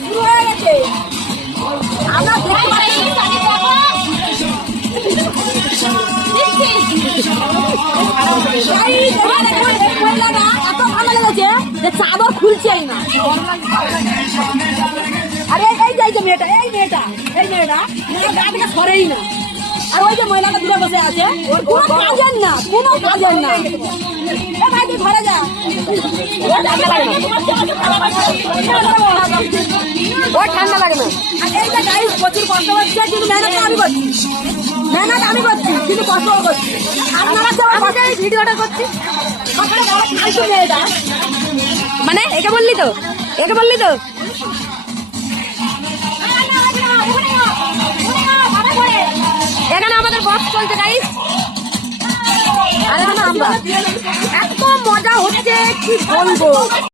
শুরু হয়ে গেছে। আমরা দেখতে পাচ্ছি মহিলাটা এত ভালো লেগেছে যে চাদর খুলছেই না। আরে এই যে মেয়েটা মেয়ের গা থেকে সরেই না। আর ওই যে মহিলাটা দূরে বসে আছে, কোনো কাজের না। এ ভাই তুই ঘরে যা, ওর ঠান্ডা লাগে না। আর এই যে গাড়ি প্রচুর কষ্ট হচ্ছে, কিন্তু মেহনত আমি করছি কিন্তু কষ্ট করছি। আপনারা এই ভিডিওটা করছি মেয়েটা, মানে একে বললি তো এখানে আমাদের বক্স চলছে গাইস। আর আমরা এত মজা হচ্ছে কি বলবো।